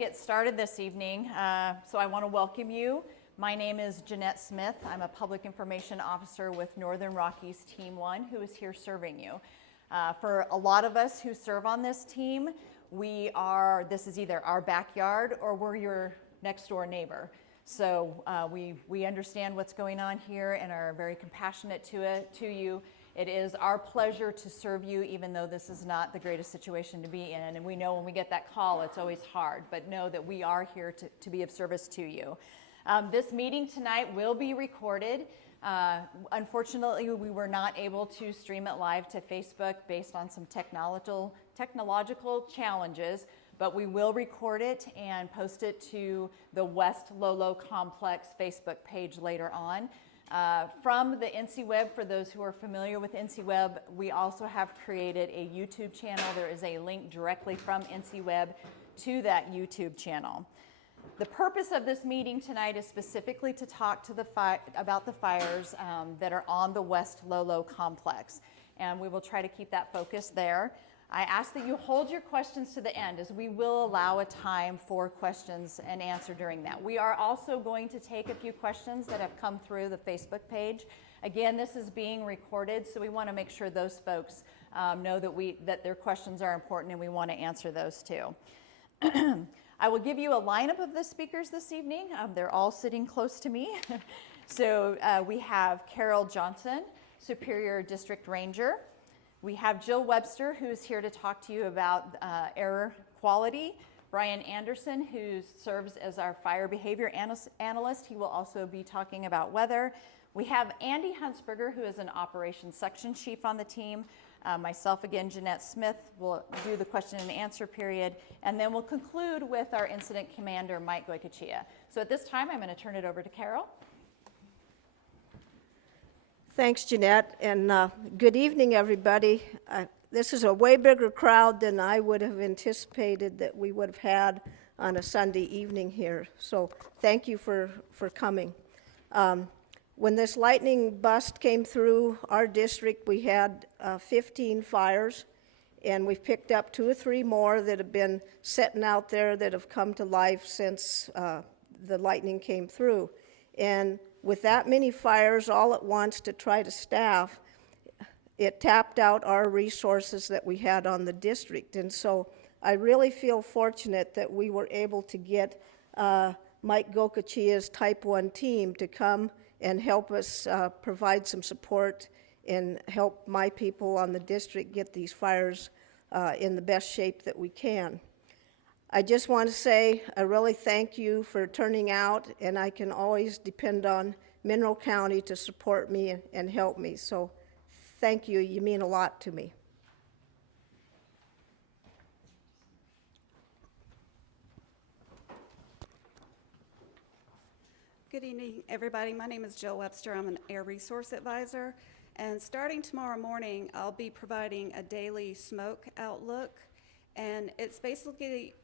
Get started this evening, so I want to welcome you. My name is Jeanette Smith. I'm a Public Information Officer with Northern Rockies Team 1 who is here serving you. For a lot of us who serve on this team, this is either our backyard or we're your next door neighbor. So we understand what's going on here and are very compassionate to you. It is our pleasure to serve you, even though this is not the greatest situation to be in. And we know when we get that call, it's always hard, but know that we are here to be of service to you. This meeting tonight will be recorded. Unfortunately, we were not able to stream it live to Facebook based on some technological challenges, but we will record it and post it to the West Lolo Complex Facebook page later on. From the NC Web, for those who are familiar with NC Web, we also have created a YouTube channel. There is a link directly from NC Web to that YouTube channel. The purpose of this meeting tonight is specifically to talk to about the fires that are on the West Lolo Complex, and we will try to keep that focus there. I ask that you hold your questions to the end, as we will allow a time for questions and answer during that. We are also going to take a few questions that have come through the Facebook page. Again, this is being recorded, so we want to make sure those folks know that their questions are important and we want to answer those too. I will give you a lineup of the speakers this evening. They're all sitting close to me. So we have Carol Johnson, Superior District Ranger. We have Jill Webster, who is here to talk to you about air quality. Brian Anderson, who serves as our fire behavior analyst. He will also be talking about weather. We have Andy Huntsberger, who is an operations section chief on the team. Myself, again, Jeanette Smith, will do the question and answer period. And then we'll conclude with our incident commander, Mike Goycochea. So at this time, I'm going to turn it over to Carol. Thanks, Jeanette, and good evening, everybody. This is a way bigger crowd than I would have anticipated that we would have had on a Sunday evening here, so thank you for coming. When this lightning bust came through our district, we had 15 fires, and we've picked up 2 or 3 more that have been sitting out there that have come to life since the lightning came through. And with that many fires all at once to try to staff, it tapped out our resources that we had on the district. And so I really feel fortunate that we were able to get Mike Goycochea's Type 1 team to come and help us provide some support and help my people on the district get these fires in the best shape that we can. I just want to say I really thank you for turning out, and I can always depend on Mineral County to support me and help me. So thank you. You mean a lot to me. Good evening, everybody. My name is Jill Webster. I'm an Air Resource Advisor. And starting tomorrow morning, I'll be providing a daily smoke outlook. And it's basically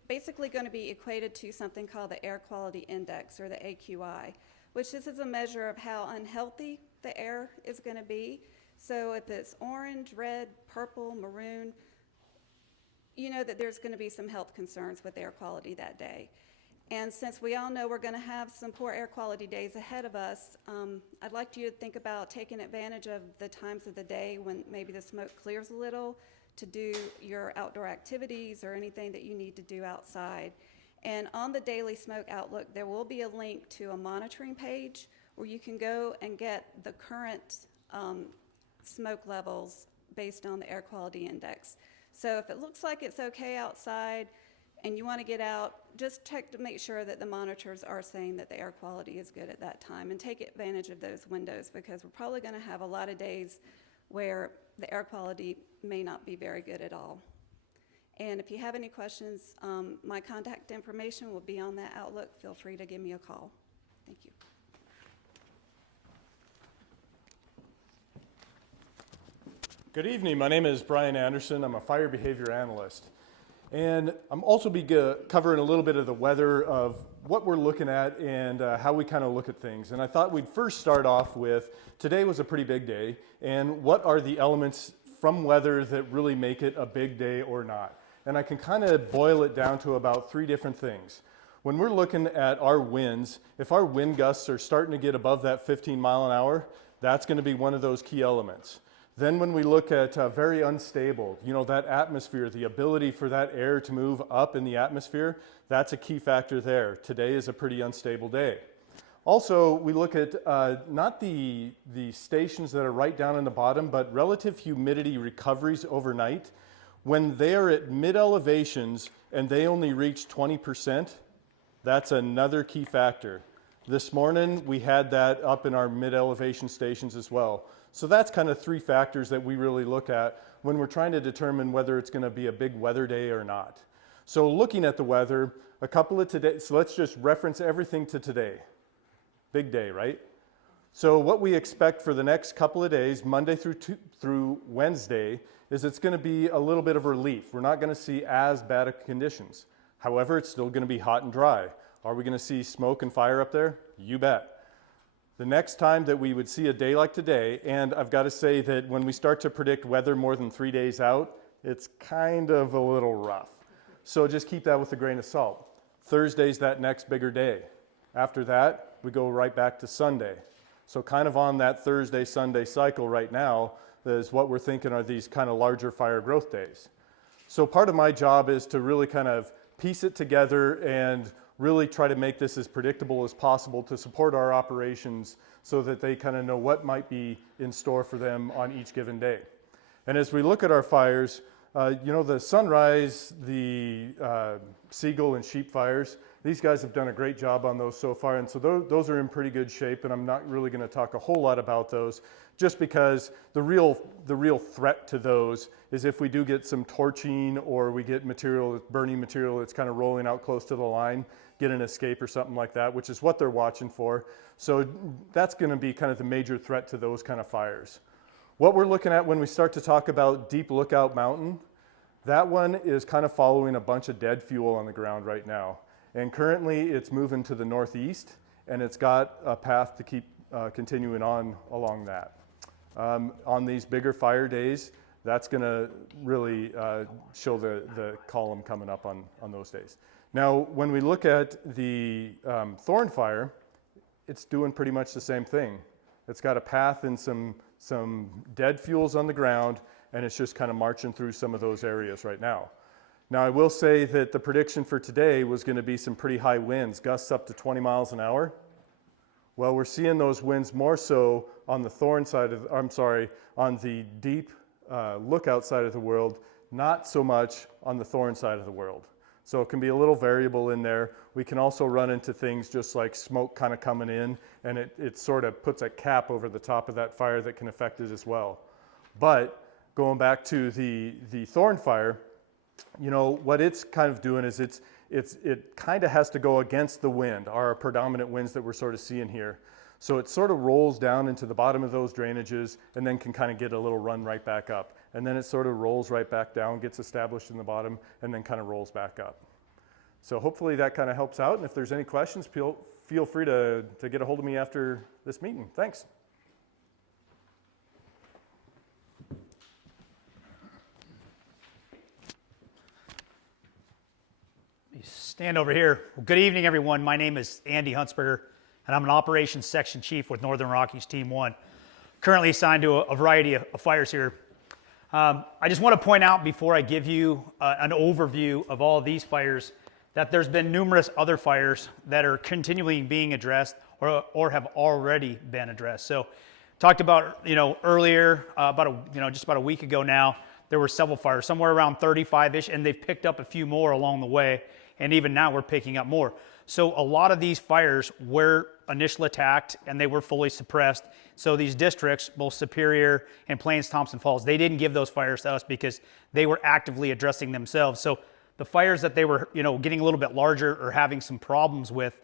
going to be equated to something called the Air Quality Index, or the AQI, which this is a measure of how unhealthy the air is going to be. So if it's orange, red, purple, maroon, you know that there's going to be some health concerns with air quality that day. And since we all know we're going to have some poor air quality days ahead of us, I'd like you to think about taking advantage of the times of the day when maybe the smoke clears a little, to do your outdoor activities or anything that you need to do outside. And on the Daily Smoke Outlook, there will be a link to a monitoring page where you can go and get the current smoke levels based on the air quality index. So if it looks like it's okay outside and you want to get out, just check to make sure that the monitors are saying that the air quality is good at that time, and take advantage of those windows, because we're probably going to have a lot of days where the air quality may not be very good at all. And if you have any questions, my contact information will be on that Outlook. Feel free to give me a call. Thank you. Good evening. My name is Brian Anderson. I'm a fire behavior analyst. And I'm also covering a little bit of the weather of what we're looking at and how we kind of look at things. And I thought we'd first start off with, today was a pretty big day, and what are the elements from weather that really make it a big day or not. and I can kind of boil it down to about 3 different things. When we're looking at our winds, if our wind gusts are starting to get above that 15 mile an hour, that's going to be one of those key elements. Then when we look at very unstable, that atmosphere, the ability for that air to move up in the atmosphere, that's a key factor there. Today is a pretty unstable day. Also, we look at not the stations that are right down in the bottom, but relative humidity recoveries overnight. When they are at mid-elevations and they only reach 20%, that's another key factor. This morning, we had that up in our mid-elevation stations as well. So that's kind of 3 factors that we really look at when we're trying to determine whether it's going to be a big weather day or not. So looking at the weather, a couple of today, so let's just reference everything to today. Big day, right? So what we expect for the next couple of days, Monday through Wednesday, is it's going to be a little bit of relief. We're not going to see as bad of conditions. However, it's still going to be hot and dry. Are we going to see smoke and fire up there? You bet. The next time that we would see a day like today, and I've got to say that when we start to predict weather more than 3 days out, it's kind of a little rough. So just keep that with a grain of salt. Thursday's that next bigger day. After that, we go right back to Sunday. So kind of on that Thursday, Sunday cycle right now is what we're thinking are these kind of larger fire growth days. So part of my job is to really kind of piece it together and really try to make this as predictable as possible to support our operations so that they kind of know what might be in store for them on each given day. And as we look at our fires, the Sunrise, the Seagull and Sheep fires, these guys have done a great job on those so far, and so those are in pretty good shape, and I'm not really going to talk a whole lot about those, just because the real threat to those is if we do get some torching or we get burning material that's kind of rolling out close to the line, get an escape or something like that, which is what they're watching for. So that's going to be kind of the major threat to those kind of fires. What we're looking at when we start to talk about Deep Lookout Mountain, that one is kind of following a bunch of dead fuel on the ground right now. And currently it's moving to the northeast, and it's got a path to keep continuing on along that. On these bigger fire days, that's going to really show the column coming up on those days. Now, when we look at the thorn fire, it's doing pretty much the same thing. It's got a path and some dead fuels on the ground, and it's just kind of marching through some of those areas right now. Now, I will say that the prediction for today was going to be some pretty high winds, gusts up to 20 miles an hour. Well, we're seeing those winds more so on the on the deep lookout side of the world, not so much on the thorn side of the world. So it can be a little variable in there. We can also run into things just like smoke kind of coming in, and it sort of puts a cap over the top of that fire that can affect it as well. But going back to the thorn fire, what it's kind of doing is it kind of has to go against the wind, our predominant winds that we're sort of seeing here. So it sort of rolls down into the bottom of those drainages and then can kind of get a little run right back up. And then it sort of rolls right back down, gets established in the bottom, and then kind of rolls back up. So hopefully that kind of helps out. And if there's any questions, feel free to get a hold of me after this meeting. Thanks. Stand over here. Well, good evening, everyone. My name is Andy Huntsberger, and I'm an operations section chief with Northern Rockies Team 1. Currently assigned to a variety of fires here. I just want to point out before I give you an overview of all of these fires that there's been numerous other fires that are continually being addressed or have already been addressed. So talked about, earlier, just about a week ago now, there were several fires, somewhere around 35-ish, and they've picked up a few more along the way. And even now we're picking up more. So a lot of these fires were initially attacked and they were fully suppressed. So these districts, both Superior and Plains Thompson Falls, they didn't give those fires to us because they were actively addressing themselves. So the fires that they were, getting a little bit larger or having some problems with,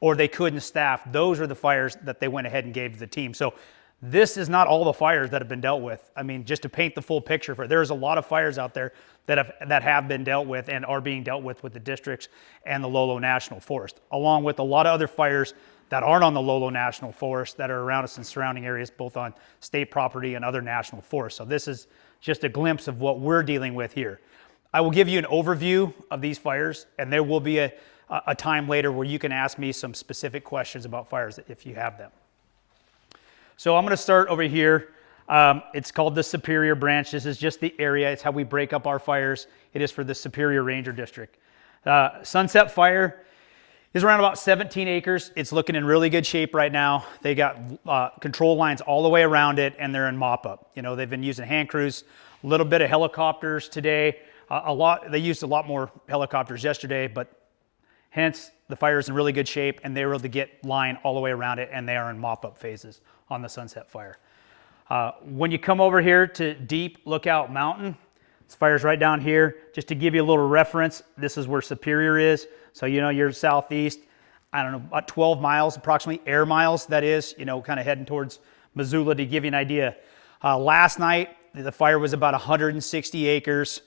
or they couldn't staff, those are the fires that they went ahead and gave to the team. So this is not all the fires that have been dealt with. I mean, just to paint the full picture, there's a lot of fires out there that have been dealt with and are being dealt with the districts and the Lolo National Forest, along with a lot of other fires that aren't on the Lolo National Forest that are around us in surrounding areas, both on state property and other national forests. So this is just a glimpse of what we're dealing with here. I will give you an overview of these fires, and there will be a time later where you can ask me some specific questions about fires if you have them. So I'm going to start over here. It's called the Superior Branch. This is just the area. It's how we break up our fires. It is for the Superior Ranger District. Sunset Fire is around about 17 acres. It's looking in really good shape right now. They got control lines all the way around it, and they're in mop-up. You know, they've been using hand crews, a little bit of helicopters today. They used a lot more helicopters yesterday, but hence the fire is in really good shape, and they were able to get line all the way around it, and they are in mop-up phases on the Sunset Fire. When you come over here to Deep Lookout Mountain, this fire's right down here. Just to give you a little reference, this is where Superior is. So, you know, you're southeast, I don't know, about 12 miles, approximately air miles, that is, you know, kind of heading towards Missoula to give you an idea. Last night, the fire was about 160 acres.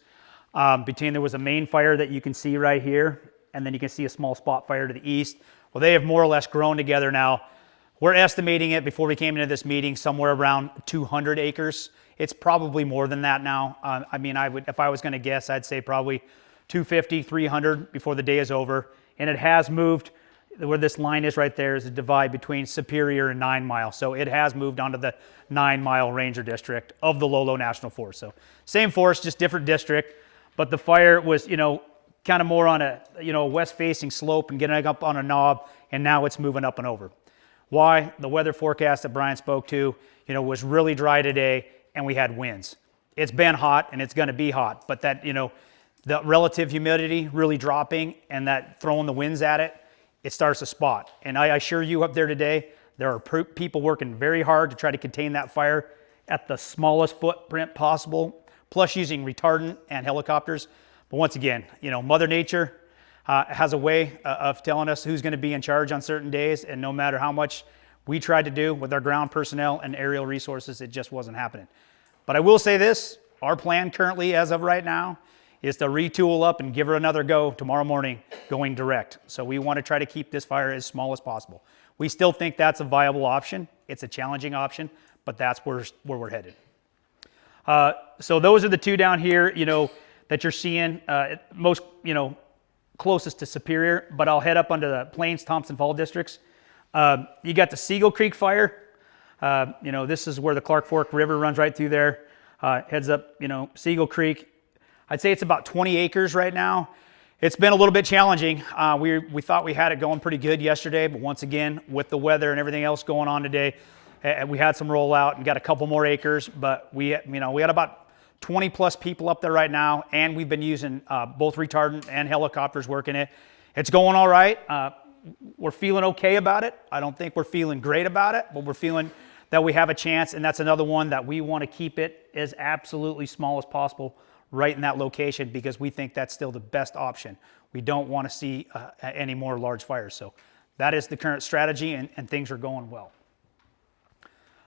There was a main fire that you can see right here, and then you can see a small spot fire to the east. Well, they have more or less grown together now. We're estimating it before we came into this meeting somewhere around 200 acres. It's probably more than that now. I mean, if I was going to guess, I'd say probably 250, 300 before the day is over. And it has moved, where this line is right there is a divide between Superior and 9 Mile. So it has moved onto the 9 Mile Ranger District of the Lolo National Forest. So same forest, just different district. But the fire was, you know, kind of more on a, you know, west-facing slope and getting up on a knob, and now it's moving up and over. Why? The weather forecast that Brian spoke to, you know, was really dry today, and we had winds. It's been hot, and it's going to be hot, but that, you know, the relative humidity really dropping and that throwing the winds at it, it starts to spot. And I assure you up there today, there are people working very hard to try to contain that fire at the smallest footprint possible, plus using retardant and helicopters. But once again, you know, Mother Nature has a way of telling us who's going to be in charge on certain days, and no matter how much we tried to do with our ground personnel and aerial resources, it just wasn't happening. But I will say this, our plan currently, as of right now, is to retool up and give her another go tomorrow morning going direct. So we want to try to keep this fire as small as possible. We still think that's a viable option. It's a challenging option, but that's where we're headed. So those are the two down here, you know, that you're seeing most, you know, closest to Superior, but I'll head up onto the Plains, Thompson Fall districts. You got the Seagull Creek fire. You know, this is where the Clark Fork River runs right through there. Heads up, you know, Seagull Creek. I'd say it's about 20 acres right now. It's been a little bit challenging. We thought we had it going pretty good yesterday, but once again, with the weather and everything else going on today, we had some rollout and got a couple more acres, but we had about 20 plus people up there right now, and we've been using both retardant and helicopters working it. It's going all right. We're feeling okay about it. I don't think we're feeling great about it, but we're feeling that we have a chance, and that's another one that we want to keep it as absolutely small as possible right in that location, because we think that's still the best option. We don't want to see any more large fires. So that is the current strategy, and things are going well.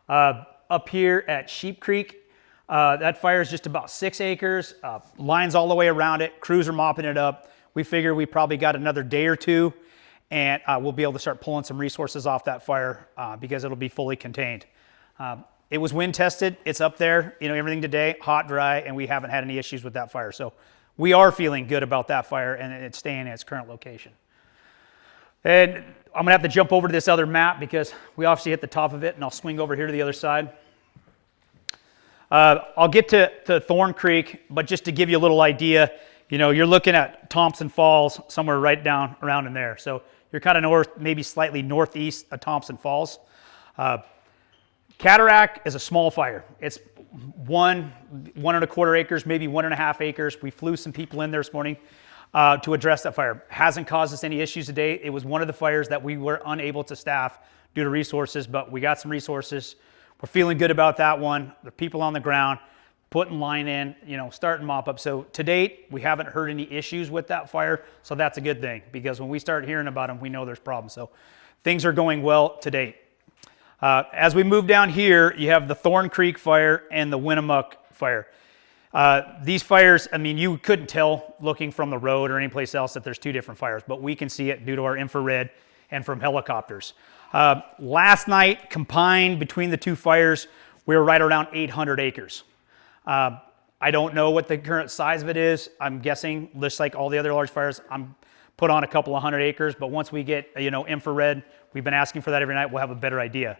Up here at Sheep Creek, that fire is just about 6 acres, lines all the way around it, crews are mopping it up. We figure we probably got another day or two, and we'll be able to start pulling some resources off that fire because it'll be fully contained. It was wind tested, it's up there, you know, everything today, hot, dry, and we haven't had any issues with that fire. So we are feeling good about that fire, and it's staying in its current location. And I'm gonna have to jump over to this other map because we obviously hit the top of it, and I'll swing over here to the other side. I'll get to Thorn Creek, but just to give you a little idea, you know, you're looking at Thompson Falls, somewhere right down around in there. So you're kind of north, maybe slightly northeast of Thompson Falls. Cataract is a small fire. It's 1.25 acres, maybe 1.5 acres. We flew some people in there this morning to address that fire. Hasn't caused us any issues today. It was one of the fires that we were unable to staff due to resources, but we got some resources. We're feeling good about that one. The people on the ground, putting line in, you know, starting mop up. So to date, we haven't heard any issues with that fire. So that's a good thing, because when we start hearing about them, we know there's problems. So things are going well to date. As we move down here, you have the Thorn Creek fire and the Winnemuck fire. These fires, I mean, you couldn't tell looking from the road or anyplace else that there's two different fires, but we can see it due to our infrared and from helicopters. Last night, combined between the two fires, we were right around 800 acres. I I don't know what the current size of it is. I'm guessing, just like all the other large fires, I'm put on a couple of 100 acres, but once we get, infrared, we've been asking for that every night, we'll have a better idea.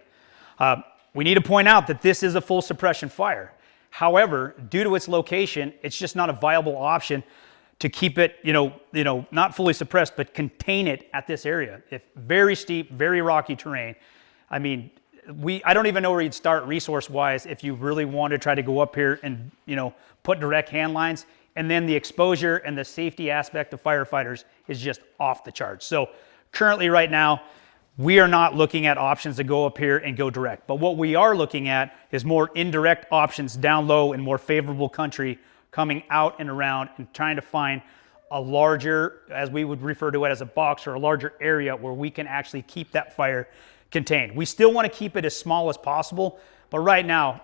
We need to point out that this is a full suppression fire. However, due to its location, it's just not a viable option to keep it, not fully suppressed, but contain it at this area. It's very steep, very rocky terrain. I mean, I don't even know where you'd start resource-wise if you really want to try to go up here and, put direct hand lines. And then the exposure and the safety aspect of firefighters is just off the charts. So currently right now, we are not looking at options to go up here and go direct. But what we are looking at is more indirect options down low in more favorable country coming out and around and trying to find a larger, as we would refer to it as a box, or a larger area where we can actually keep that fire contained. We still want to keep it as small as possible, but right now,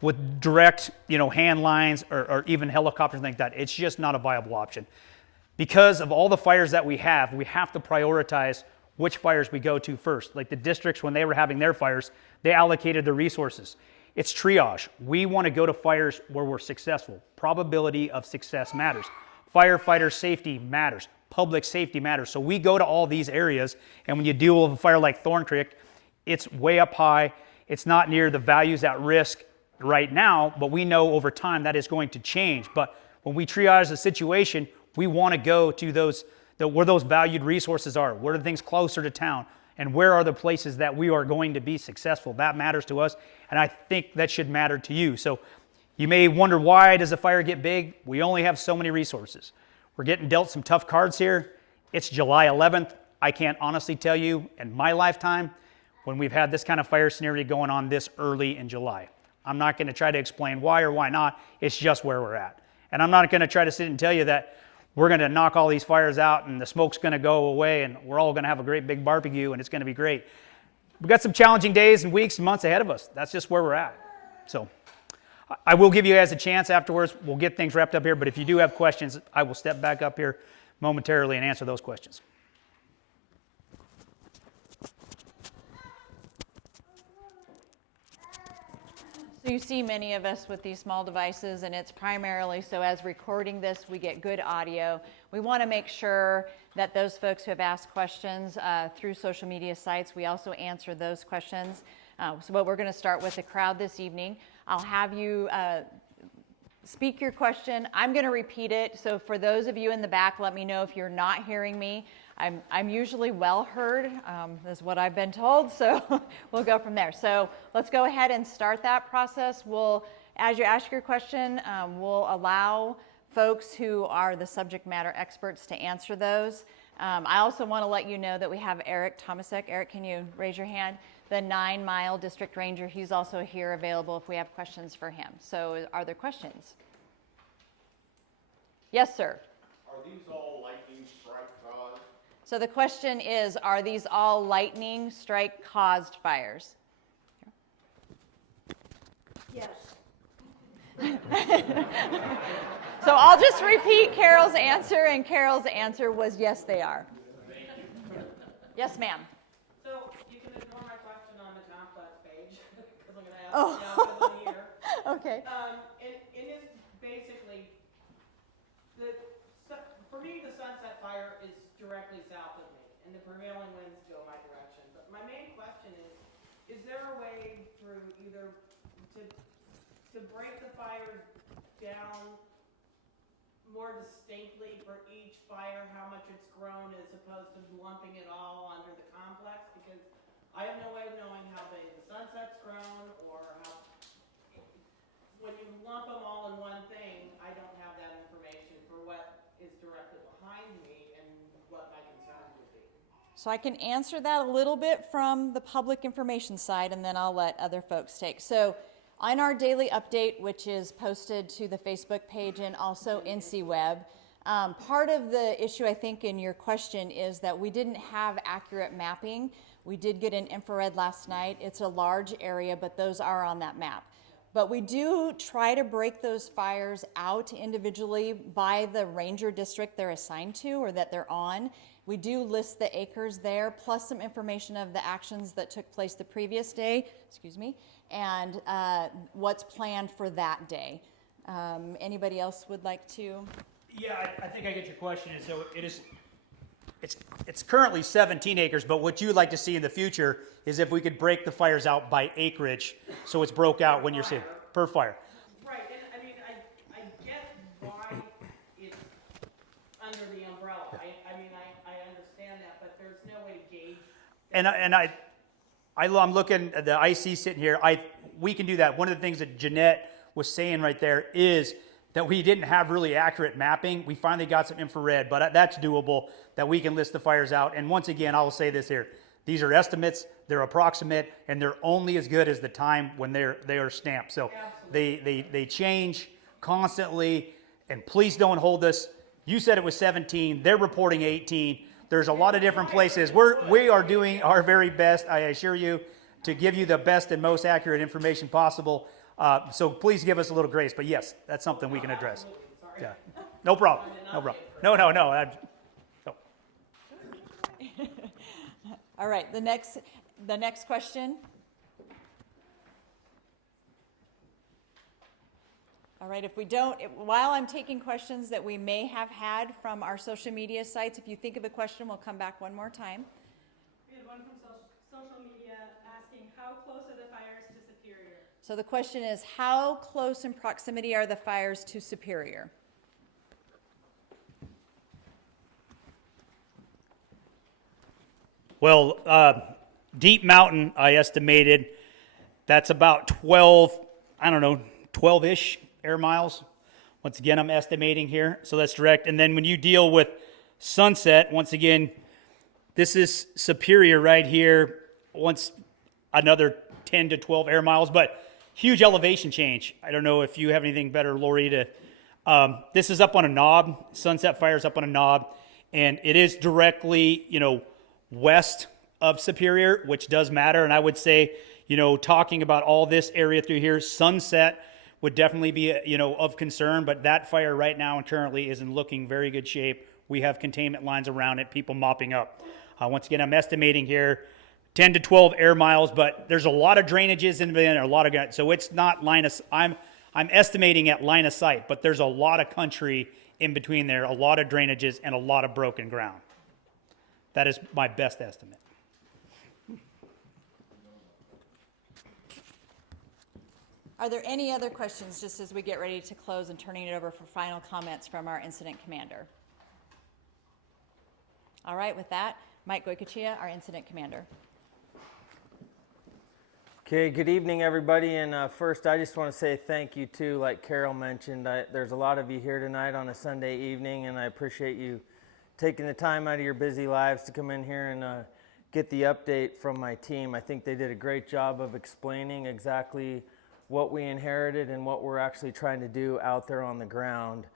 with direct, hand lines or even helicopters and things like that, it's just not a viable option. Because of all the fires that we have to prioritize which fires we go to first. Like the districts, when they were having their fires, they allocated the resources. It's triage. We want to go to fires where we're successful. Probability of success matters. Firefighter safety matters. Public safety matters. So we go to all these areas, and when you deal with a fire like Thorn Creek, it's way up high. It's not near the values at risk right now, but we know over time that is going to change. But when we triage the situation, we want to go to those where those valued resources are. Where are the things closer to town? And where are the places that we are going to be successful? That matters to us, and I think that should matter to you. So you may wonder, why does a fire get big? We only have so many resources. We're getting dealt some tough cards here. It's July 11th. I can't honestly tell you in my lifetime when we've had this kind of fire scenario going on this early in July. I'm not going to try to explain why or why not. It's just where we're at. And I'm not going to try to sit and tell you that we're going to knock all these fires out and the smoke's going to go away and we're all going to have a great big barbecue and it's going to be great. We've got some challenging days and weeks and months ahead of us. That's just where we're at. So I will give you guys a chance afterwards. We'll get things wrapped up here, but if you do have questions, I will step back up here momentarily and answer those questions. So you see many of us with these small devices, and it's primarily so as recording this, we get good audio. We want to make sure that those folks who have asked questions through social media sites, we also answer those questions. So we're going to start with the crowd this evening. I'll have you speak your question. I'm going to repeat it. So for those of you in the back, let me know if you're not hearing me. I'm usually well heard, is what I've been told, so we'll go from there. So let's go ahead and start that process. As you ask your question, we'll allow folks who are the subject matter experts to answer those. I also want to let you know that we have Eric Tomasek. Eric, can you raise your hand? The 9 Mile District Ranger. He's also here available if we have questions for him. So are there questions? Yes, sir. Are these all lightning strike caused? So the question is, are these all lightning strike caused fires? Yes. So I'll just repeat Carol's answer, and Carol's answer was yes, they are. Thank you. Yes, ma'am. So you can ignore my question on the complex page because I'm going to ask Oh. it now because I'm here. Okay. And it's basically for me the Sunset Fire is directly south of me, and the prevailing winds go my direction. But my main question is there a way through either to break the fires down more distinctly for each fire, how much it's grown, as opposed to lumping it all under the complex? Because I have no way of knowing how big the Sunset's grown, or how, when you lump them all in one thing, I don't have that information for what is directly behind me and what my concerns would be. So I can answer that a little bit from the public information side, and then I'll let other folks take. So on our daily update, which is posted to the Facebook page and also NCWeb, part of the issue, I think, in your question is that we didn't have accurate mapping. We did get an infrared last night. It's a large area, but those are on that map. But we do try to break those fires out individually by the ranger district they're assigned to or that they're on. We do list the acres there, plus some information of the actions that took place the previous day, and what's planned for that day. Anybody else would like to? Yeah, I think I get your question. And so it's currently 17 acres, but what you'd like to see in the future is if we could break the fires out by acreage, so it's broke out when you're saying per fire. Right, and I mean, I get why it's under the umbrella. I mean, I understand that, but there's no way to gauge. I'm looking at the IC sitting here. We can do that. One of the things that Jeanette was saying right there is that we didn't have really accurate mapping. We finally got some infrared, but that's doable, that we can list the fires out. And once again, I will say this here. These are estimates, they're approximate, and they're only as good as the time when they are stamped. So they change constantly, and please don't hold us. You said it was 17, they're reporting 18. There's a lot of different places. We are doing our very best, I assure you, to give you the best and most accurate information possible. So please give us a little grace. But yes, that's something we can address. Yeah. No problem. No problem. No. No. All right, the next question. All right, while I'm taking questions that we may have had from our social media sites, if you think of a question, we'll come back one more time. We had one from social media asking, how close are the fires to Superior? So the question is, how close in proximity are the fires to Superior? Well, Deep Mountain, I estimated, that's about 12-ish air miles. Once again, I'm estimating here, so that's direct. And then when you deal with Sunset, once again, this is Superior right here, another 10 to 12 air miles, but huge elevation change. I don't know if you have anything better, Lori, this is up on a knob. Sunset Fire's up on a knob, and it is directly, west of Superior, which does matter. And I would say, talking about all this area through here, Sunset would definitely be, of concern, but that fire right now and currently is in looking very good shape. We have containment lines around it, people mopping up. Once again, I'm estimating here 10 to 12 air miles, but there's a lot of drainages in there, so it's not I'm estimating at line of sight, but there's a lot of country in between there, a lot of drainages and a lot of broken ground. That is my best estimate. Are there any other questions just as we get ready to close and turning it over for final comments from our incident commander? All right, with that, Mike Goycochea, our incident commander. Okay, good evening, everybody. And first, I just want to say thank you, too. Like Carol mentioned, there's a lot of you here tonight on a Sunday evening, and I appreciate you taking the time out of your busy lives to come in here and get the update from my team. I think they did a great job of explaining exactly what we inherited and what we're actually trying to do out there on the ground.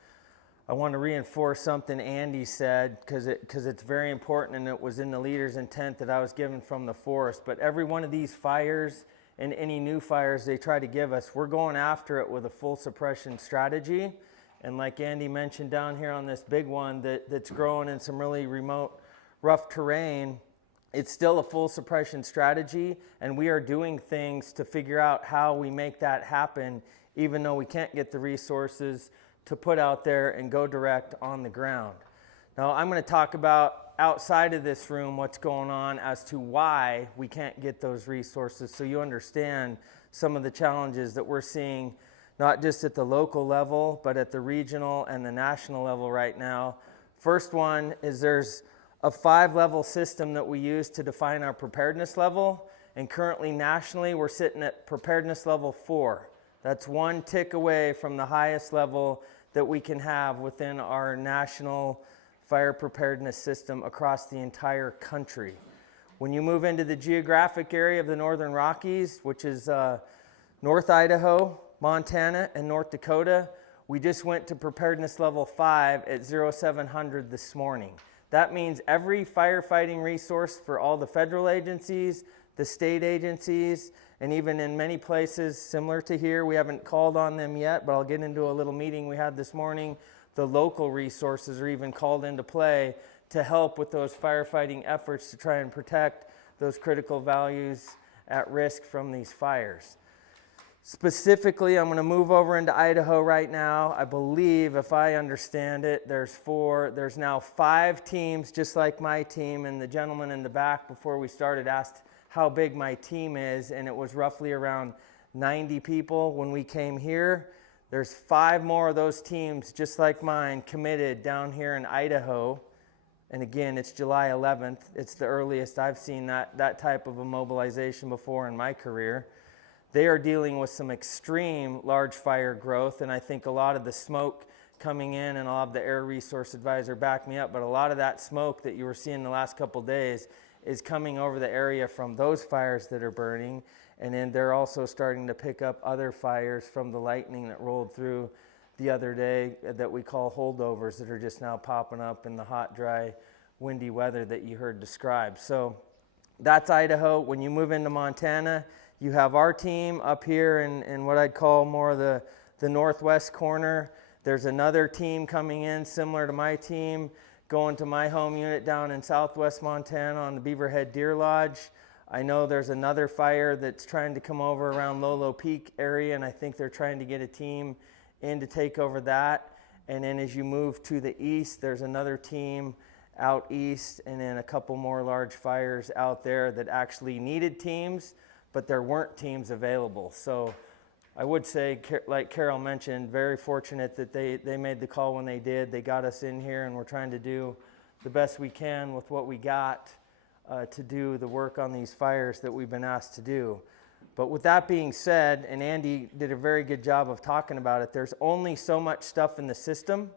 I want to reinforce something Andy said because it's very important, and it was in the leader's intent that I was given from the forest. But every one of these fires and any new fires they try to give us, we're going after it with a full suppression strategy. And like Andy mentioned down here on this big one that's growing in some really remote, rough terrain, it's still a full suppression strategy, and we are doing things to figure out how we make that happen, even though we can't get the resources to put out there and go direct on the ground. Now, I'm going to talk about outside of this room what's going on as to why we can't get those resources, so you understand some of the challenges that we're seeing, not just at the local level, but at the regional and the national level right now. First one is there's a 5-level system that we use to define our preparedness level, and currently nationally we're sitting at preparedness level 4. That's one tick away from the highest level that we can have within our national fire preparedness system across the entire country. When you move into the geographic area of the Northern Rockies, which is North Idaho, Montana, and North Dakota, we just went to preparedness level 5 at 0700 this morning. That means every firefighting resource for all the federal agencies, the state agencies, and even in many places similar to here, we haven't called on them yet, but I'll get into a little meeting we had this morning. The local resources are even called into play to help with those firefighting efforts to try and protect those critical values at risk from these fires. Specifically, I'm going to move over into Idaho right now. I believe, if I understand it, there's now 5 teams just like my team, and the gentleman in the back before we started asked how big my team is, and it was roughly around 90 people when we came here. There's 5 more of those teams just like mine committed down here in Idaho. And again, it's July 11th. It's the earliest I've seen that type of a mobilization before in my career. They are dealing with some extreme large fire growth, and I think a lot of the smoke coming in, and I'll have the Air Resource Advisor back me up, but a lot of that smoke that you were seeing the last couple days is coming over the area from those fires that are burning, and then they're also starting to pick up other fires from the lightning that rolled through the other day that we call holdovers that are just now popping up in the hot, dry, windy weather that you heard described. So that's Idaho. When you move into Montana, you have our team up here in what I'd call more of the northwest corner. There's another team coming in similar to my team, going to my home unit down in southwest Montana on the Beaverhead Deer Lodge. I know there's another fire that's trying to come over around Lolo Peak area, and I think they're trying to get a team in to take over that. And then as you move to the east, there's another team out east, and then a couple more large fires out there that actually needed teams, but there weren't teams available. So I would say, like Carol mentioned, very fortunate that they made the call when they did. They got us in here, and we're trying to do the best we can with what we got to do the work on these fires that we've been asked to do. But with that being said, and Andy did a very good job of talking about it, there's only so much stuff in the system.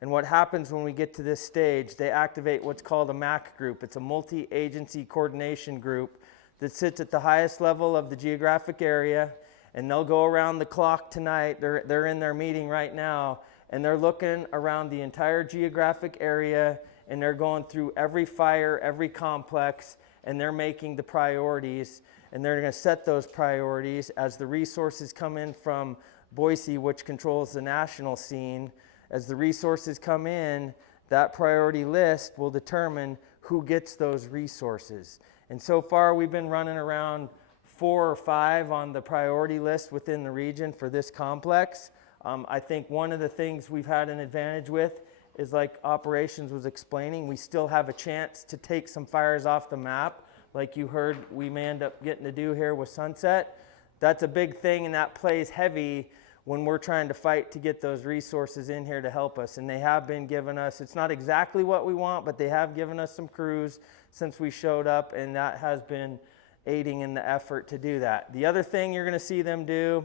And what happens when we get to this stage, they activate what's called a MAC group. It's a multi-agency coordination group that sits at the highest level of the geographic area, and they'll go around the clock tonight. They're in their meeting right now, and they're looking around the entire geographic area, and they're going through every fire, every complex, and they're making the priorities, and they're going to set those priorities as the resources come in from Boise, which controls the national scene. As the resources come in, that priority list will determine who gets those resources. And so far, we've been running around 4 or 5 on the priority list within the region for this complex. I think one of the things we've had an advantage with is, like Operations was explaining, we still have a chance to take some fires off the map, like you heard we may end up getting to do here with Sunset. That's a big thing, and that plays heavy when we're trying to fight to get those resources in here to help us. And they have been giving us, it's not exactly what we want, but they have given us some crews since we showed up, and that has been aiding in the effort to do that. The other thing you're going to see them do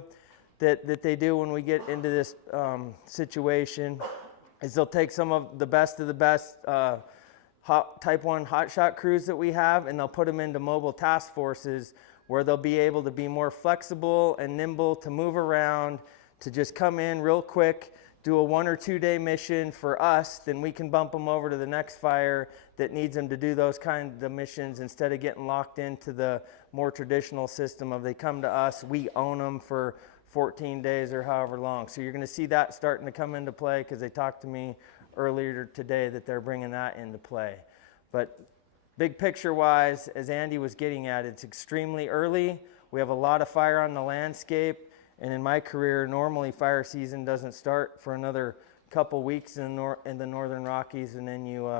that they do when we get into this situation is they'll take some of the best Type 1 hotshot crews that we have, and they'll put them into mobile task forces where they'll be able to be more flexible and nimble to move around, to just come in real quick, do a 1 or 2 day mission for us, then we can bump them over to the next fire that needs them to do those kinds of missions instead of getting locked into the more traditional system of they come to us, we own them for 14 days or however long. So you're going to see that starting to come into play because they talked to me earlier today that they're bringing that into play. But big picture wise, as Andy was getting at, it's extremely early. We have a lot of fire on the landscape. And in my career, normally fire season doesn't start for another couple weeks in the Northern Rockies, and then you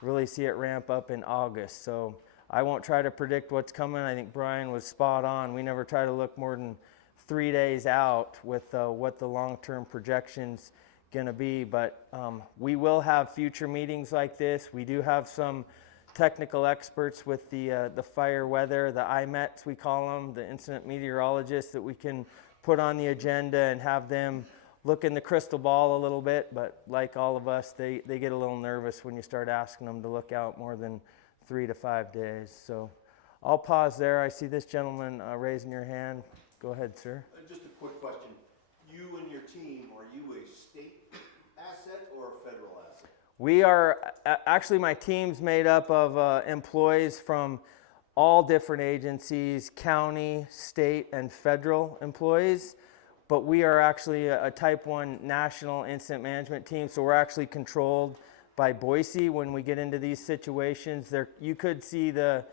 really see it ramp up in August. So I won't try to predict what's coming. I think Brian was spot on. We never try to look more than 3 days out with what the long-term projection's going to be. But we will have future meetings like this. We do have some technical experts with the fire weather, the IMETs we call them, the incident meteorologists that we can put on the agenda and have them look in the crystal ball a little bit. But like all of us, they get a little nervous when you start asking them to look out more than 3 to 5 days. So I'll pause there. I see this gentleman raising your hand. Go ahead, sir. Just a quick question. You and your team, are you a state asset or a federal asset? We are, actually my team's made up of employees from all different agencies, county, state, and federal employees. But we are actually a Type 1 national incident management team, so we're actually controlled by Boise when we get into these situations. There, you could see the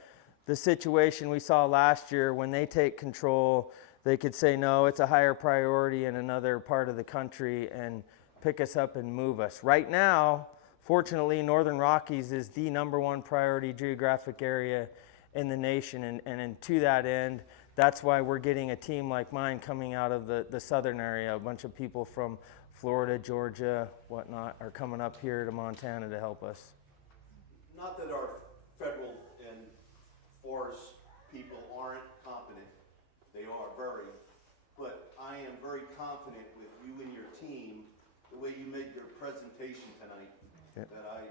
situation we saw last year when they take control. they could say, no, it's a higher priority in another part of the country and pick us up and move us. Right now, fortunately, Northern Rockies is the #1 priority geographic area in the nation, and to that end, that's why we're getting a team like mine coming out of the southern area. A bunch of people from Florida, Georgia, whatnot, are coming up here to Montana to help us. Not that our federal and forest people aren't competent, they are very, but I am very confident with you and your team, the way you made your presentation tonight, that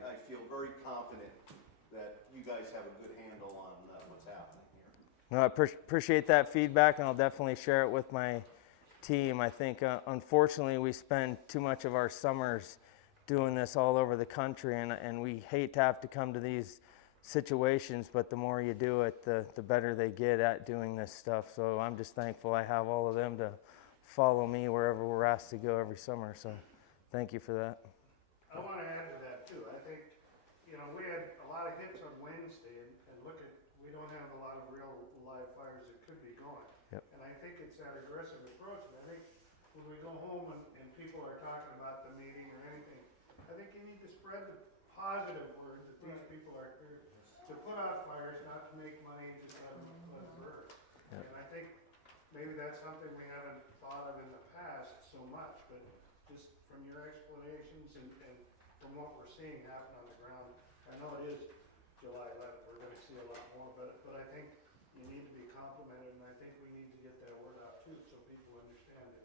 I feel very confident that you guys have a good handle on what's happening here. No, I appreciate that feedback, and I'll definitely share it with my team. I think, unfortunately, we spend too much of our summers doing this all over the country, and we hate to have to come to these situations, but the more you do it, the better they get at doing this stuff. So I'm just thankful I have all of them to follow me wherever we're asked to go every summer. So thank you for that. I want to add to that too. I think, we had a lot of hits on Wednesday, and look at, we don't have a lot of real live fires that could be going. Yep. And I think it's that aggressive approach. And I think when we go home and people are talking about the meeting or anything, I think you need to spread the positive word that these people are here to put out fires, not to make money, just let them burn. Yep. And I think maybe that's something we haven't thought of in the past so much, but just from your explanations and from what we're seeing happen on the ground, I know it is July 11th, we're going to see a lot more, but I think you need to be complimented, and I think we need to get that word out too, so people understand that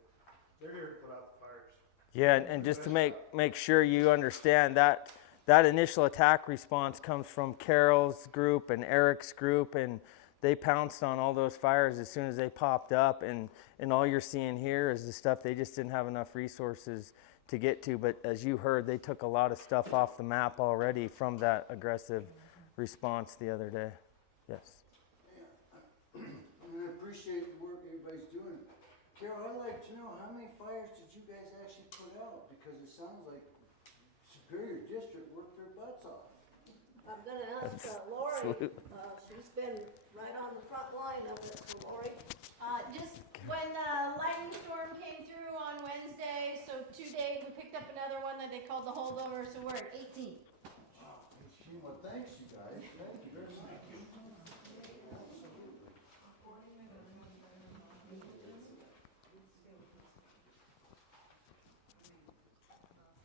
they're here to put out the fires. Yeah, and just to make sure you understand that initial attack response comes from Carol's group and Eric's group, and they pounced on all those fires as soon as they popped up, and all you're seeing here is the stuff they just didn't have enough resources to get to. But as you heard, they took a lot of stuff off the map already from that aggressive response the other day. Yes. Yeah. I appreciate the work everybody's doing. Carol, I'd like to know, how many fires did you guys actually put out? Because it sounds like Superior District worked their butts off. I'm gonna ask Lori, she's been right on the front line of it, so Lori. Just when the lightning storm came through on Wednesday, so 2 days, we picked up another one that they called the holdover, so we're at 18. Well, thanks, you guys. Thank you very much.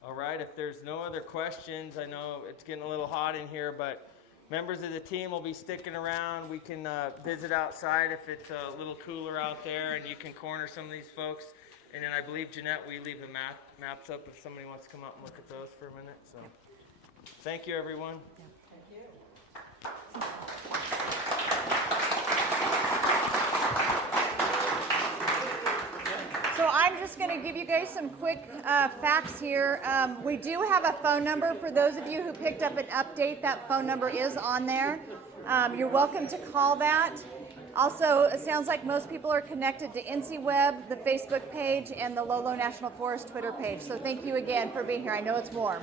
All right, if there's no other questions, I know it's getting a little hot in here, but members of the team will be sticking around. We can visit outside if it's a little cooler out there, and you can corner some of these folks. And then I believe, Jeanette, we leave the maps up if somebody wants to come up and look at those for a minute. So thank you, everyone. So I'm just going to give you guys some quick facts here. We do have a phone number for those of you who picked up an update. That phone number is on there. You're welcome to call that. Also, it sounds like most people are connected to NCWeb, the Facebook page, and the Lolo National Forest Twitter page. So thank you again for being here. I know it's warm.